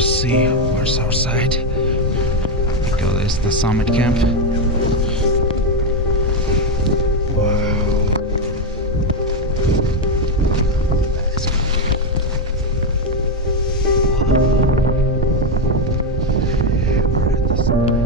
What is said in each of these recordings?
Let's see where's our side. Go, this is the summit camp. Wow. That is good. We're at the summit.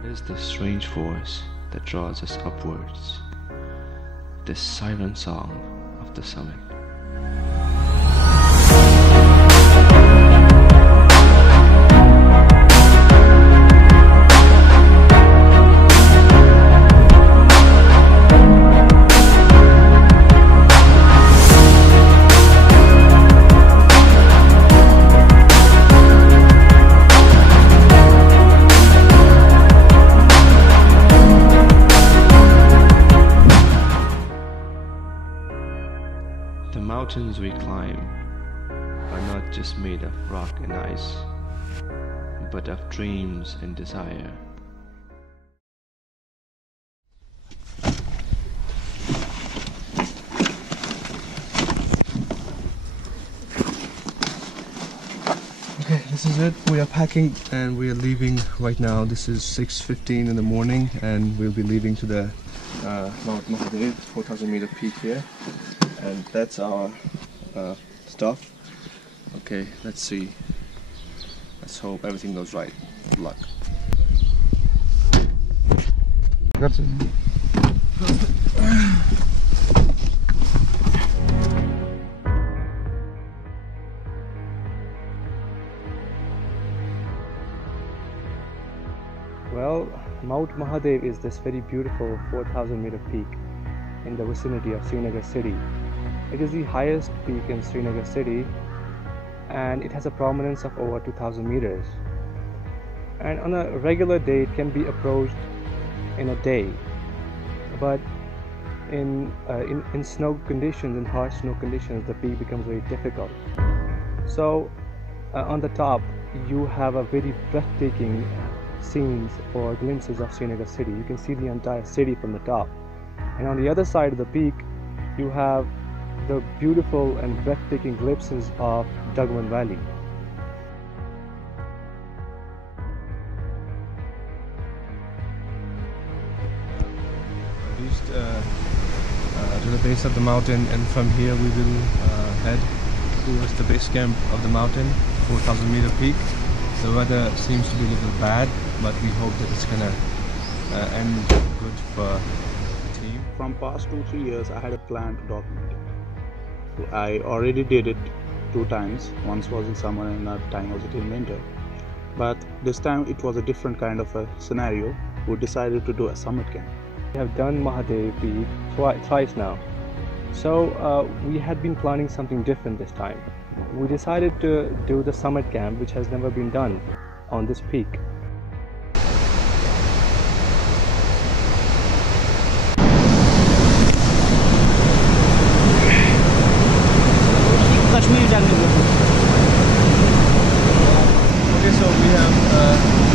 What is this strange force that draws us upwards? This siren song of the summit. The mountains we climb are not just made of rock and ice, but of dreams and desire. Okay, this is it. We are packing and we are leaving right now. This is 6:15 in the morning and we'll be leaving to the Mount Mahadev, 4,000 meter peak here. And that's our stuff. Okay, let's see. Let's hope everything goes right. Good luck. Well, Mount Mahadev is this very beautiful 4,000 meter peak in the vicinity of Srinagar city. It is the highest peak in Srinagar city and it has a prominence of over 2,000 meters. And on a regular day it can be approached in a day, but in snow conditions, in harsh snow conditions, the peak becomes very difficult. So on the top you have a very breathtaking scenes or glimpses of Srinagar city. You can see the entire city from the top. And on the other side of the peak you have the beautiful and breathtaking glimpses of Dugman Valley. Reached to the base of the mountain, and from here we will head towards the base camp of the mountain, 4,000 meter peak. The weather seems to be a little bad, but we hope that it's gonna end good for the team. From past 2-3 years I had a plan to document it. I already did it 2 times. Once was in summer and another time was in winter. But this time it was a different kind of a scenario. We decided to do a summit camp. We have done Mahadev peak twice now. So we had been planning something different this time. We decided to do the summit camp, which has never been done on this peak. Kashmir Okay, so we have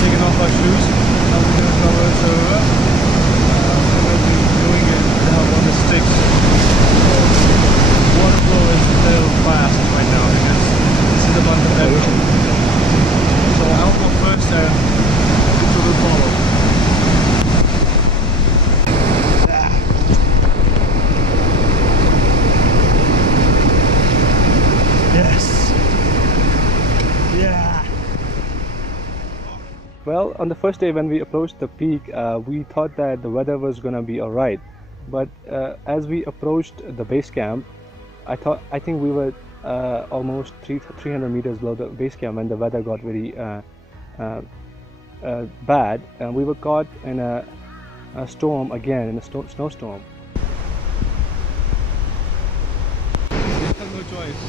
taken off our shoes. Now we're going to cover it, so we're going to be doing it without on the sticks. So water flow is a little fast right now because this is about the bedroom. So I'll go first and people will follow. Yes. Yeah. Well, on the first day when we approached the peak, we thought that the weather was gonna be alright. But as we approached the base camp, I think we were almost 300 meters below the base camp when the weather got very bad, and we were caught in a storm again, in a snowstorm. We have no choice.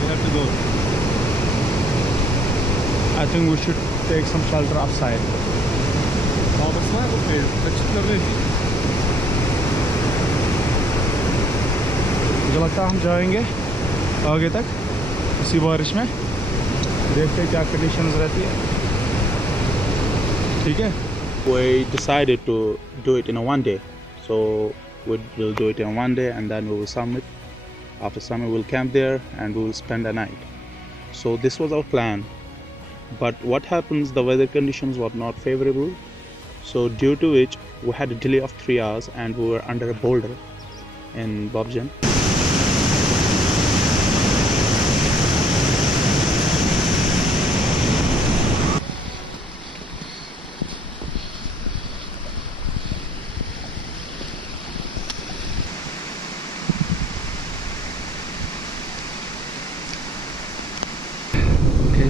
We have to go. I think we should take some shelter outside. मुझे लगता है हम जाएंगे आगे तक इसी बारिश में, देखते हैं क्या कंडीशंस रहती है. ठीक है. We decided to do it in a one day, so we'll do it in one day and then we will summit. After summit we'll camp there and we will spend a night. So this was our plan, but what happens, the weather conditions were not favorable, so due to which we had a delay of 3 hours and we were under a boulder in Bobjan.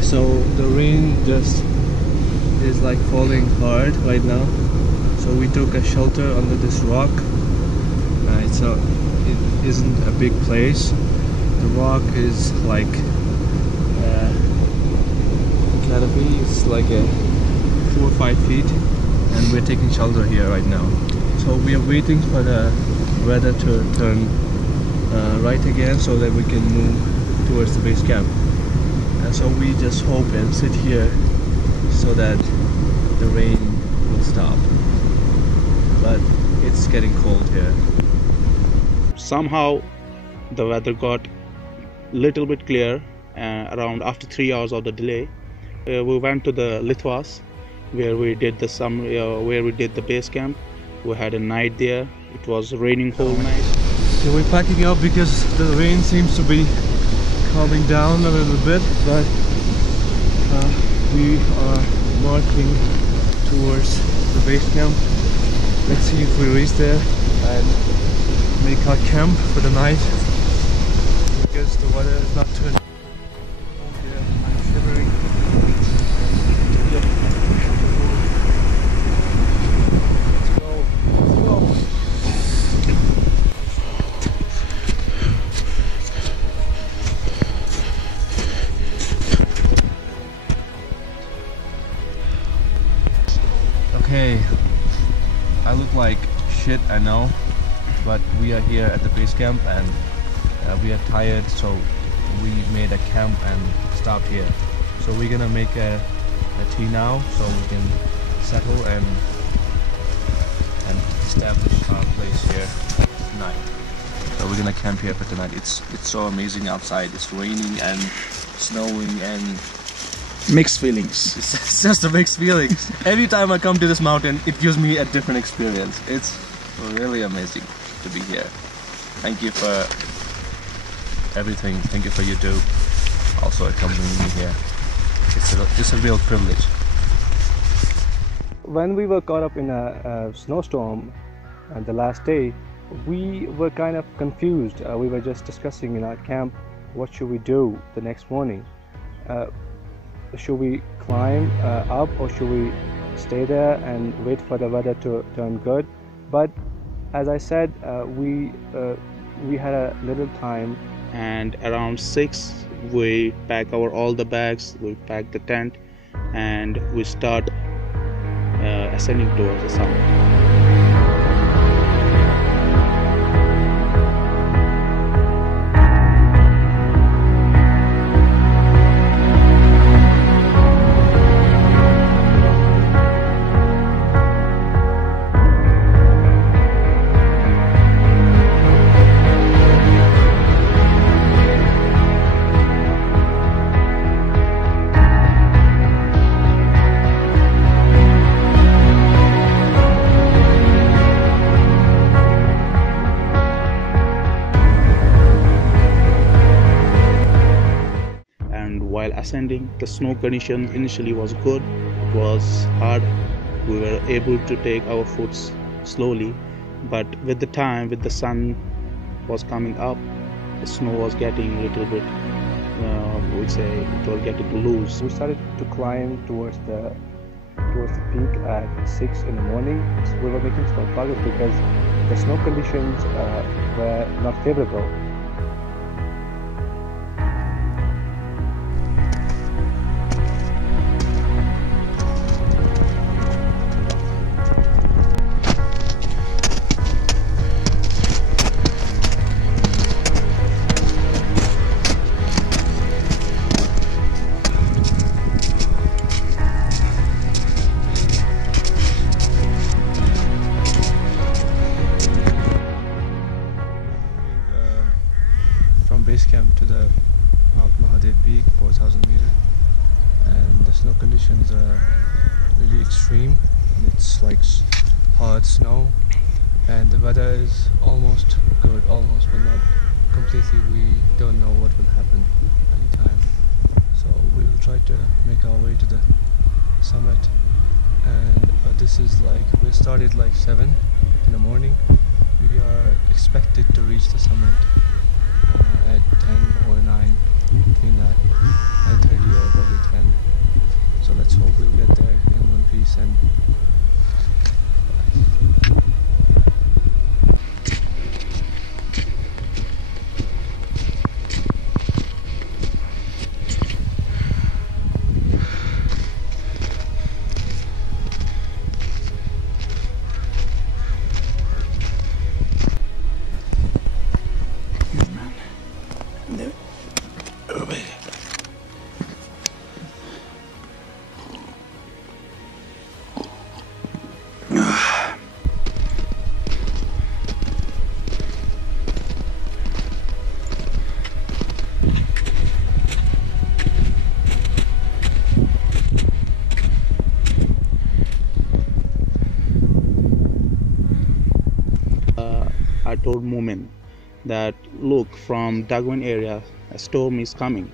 So the rain just is like falling hard right now, so we took a shelter under this rock. It isn't a big place. The rock is like canopy, it's like a 4 or 5 feet, and we're taking shelter here right now. So we are waiting for the weather to turn right again so that we can move towards the base camp. And so we just hope and sit here so that the rain will stop. But it's getting cold here. Somehow the weather got little bit clear around after 3 hours of the delay. We went to the Lithwas where we did the base camp. We had a night there. It was raining whole night. So we're packing up because the rain seems to be calming down a little bit, but we are marching towards the base camp. Let's see if we reach there and make our camp for the night, because the weather is not too cold here. I'm shivering. Let's go. Let's go. Okay, I look like shit, I know, but we are here at the base camp and we are tired, so we made a camp and stopped here. So we're gonna make a tea now so we can settle and establish our place here tonight. So we're gonna camp here for tonight. It's so amazing outside. It's raining and snowing and Mixed feelings. it's just a mixed feelings. Every time I come to this mountain, it gives me a different experience. It's really amazing to be here. Thank you for everything. Thank you for YouTube. Also accompanying me here. It's a real privilege. When we were caught up in a snowstorm the last day, we were kind of confused. We were just discussing in our camp, what should we do the next morning? Should we climb up or should we stay there and wait for the weather to turn good? But as I said, we had a little time, and around 6 we pack all the bags, we pack the tent, and we start ascending towards the summit. While ascending, the snow condition initially was good. It was hard. We were able to take our foots slowly, but with the time, with the sun was coming up, the snow was getting a little bit, we'd say it was getting loose. we started to climb towards the peak at 6 in the morning. So we were making slow progress because the snow conditions were not favorable. conditions are really extreme. It's like hard snow, and the weather is almost good, almost, but not completely. We don't know what will happen anytime. So we will try to make our way to the summit. And this is like, we started like 7 in the morning. We are expected to reach the summit at 10 or 9, between that, 9:30 or probably 10. So let's hope we'll get there in one piece. And I told Moomin that look, from Dagwin area a storm is coming,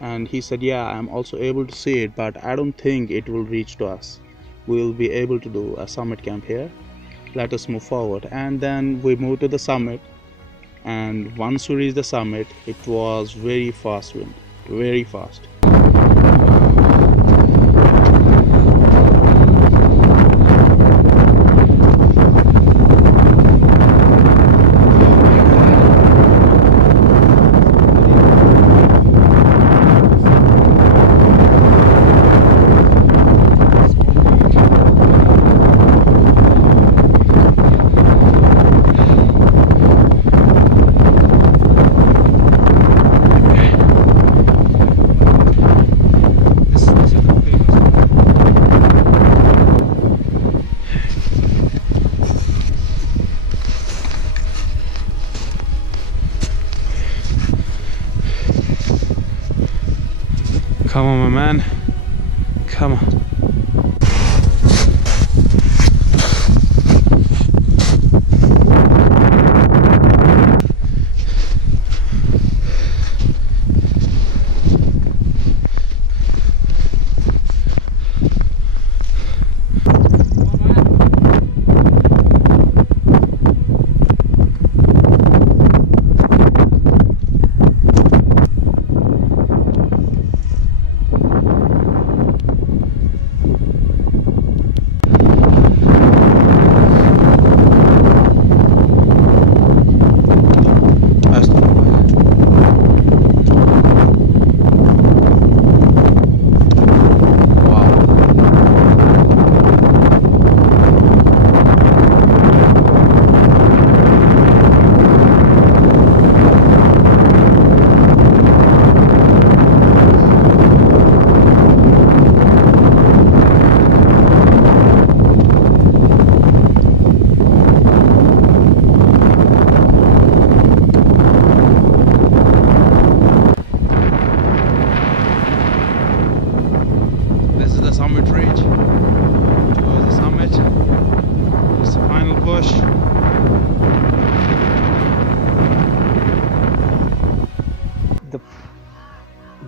and he said yeah, I'm also able to see it, but I don't think it will reach to us. We will be able to do a summit camp here. Let us move forward. And then we moved to the summit, and once we reached the summit, it was very fast wind, very fast. Come on, my man. Come on.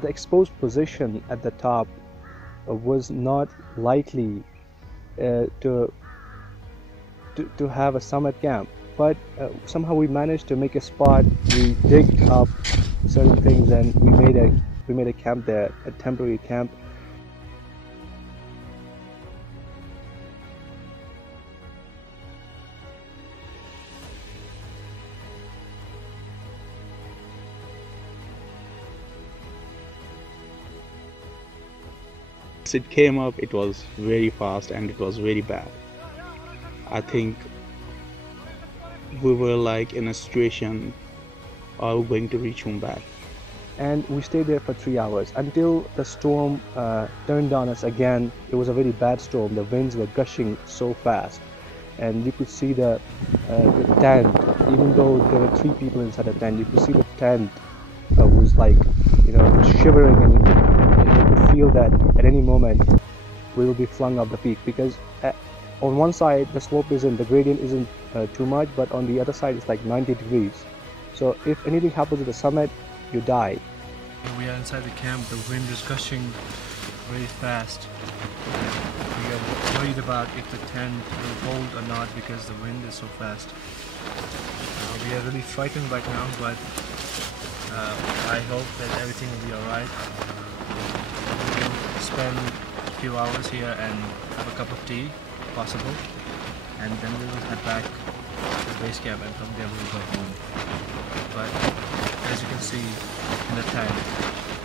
The exposed position at the top was not likely to have a summit camp, but somehow we managed to make a spot. We digged up certain things and we made a camp there, a temporary camp. It came up, it was very fast and it was very bad. I think we were like in a situation, are we going to reach home back? And we stayed there for 3 hours until the storm turned on us again. It was a very bad storm. The winds were gushing so fast, and you could see the tent. Even though there were 3 people inside the tent, you could see the tent was like, shivering, and you could feel that at any moment we will be flung off the peak, because on one side the slope isn't, the gradient isn't too much, but on the other side it's like 90 degrees. So if anything happens at the summit, you die. We are inside the camp. The wind is gushing very fast. We are worried about if the tent will hold or not because the wind is so fast. We are really frightened right now, but I hope that everything will be alright. We will spend a few hours here and have a cup of tea, if possible, and then we will head back to the base camp, and from there we will go home. But as you can see in the tent,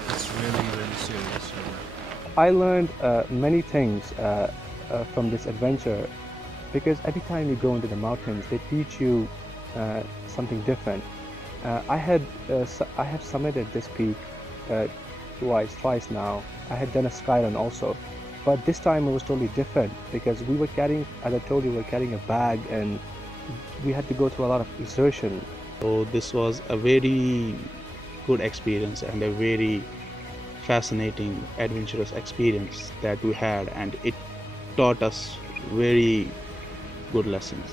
it's really serious right now. I learned many things from this adventure, because every time you go into the mountains, they teach you something different. I have summited this peak twice now. I had done a skyrun also, but this time it was totally different, because we were carrying, as I told you, we were carrying a bag and we had to go through a lot of exertion. So this was a very good experience and a very fascinating, adventurous experience that we had, and it taught us very good lessons.